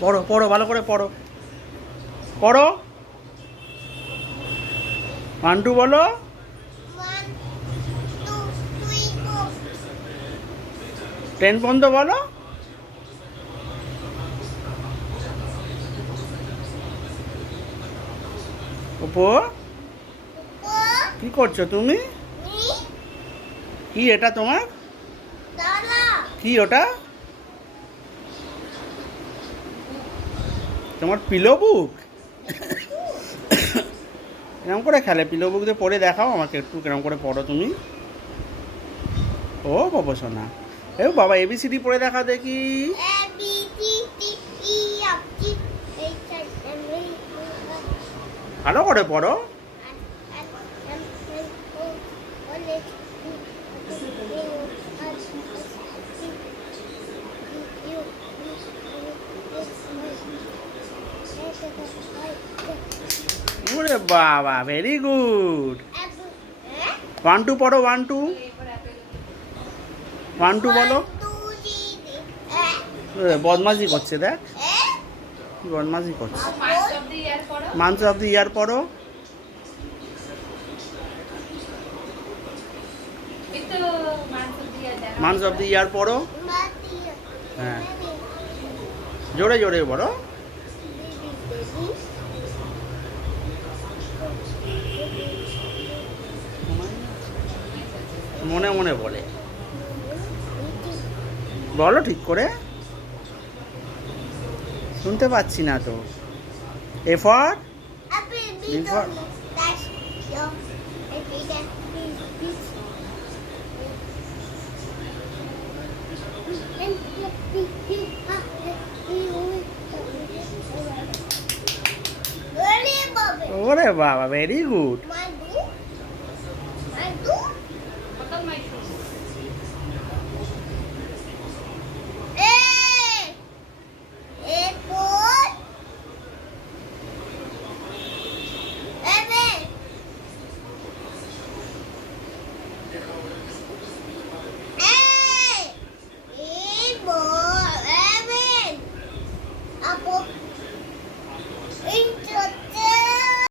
পড়ো পড়ো ভালো করে পড়ো। পড়ো। টু বলো. টেন পর্যন্ত বলো। ওপো। কি করছ তুমি? কি এটা তোমার. কি ওটা? তোমার পিলো বুক এরকম করে খেলে পিলো বুক দিয়ে পড়ে দেখাও আমাকে একটু কেরম করে পড়ো তুমি। ও বাবা সোনা। এ বাবা এবিসিডি পড়ে দেখা দেখি। E, A, ভালো করে পড়ো। ওরে বাবা ভেরি গুড ওয়ান টু পড়ো ওয়ান টু ওয়ান টু বলো। এ, বদমাশি করছে দেখ। কি বদমাশি করছে। মান্থ অফ দি ইয়ার পড়ো। মান্থ অফ দি ইয়ার পড়ো। হ্যাঁ। জোরে জোরে পড়ো। মনে মনে বলে। বলো ঠিক করে। শুনতে পাচ্ছি না তো। এফর Before. ওরে বাবা very good on my shoes.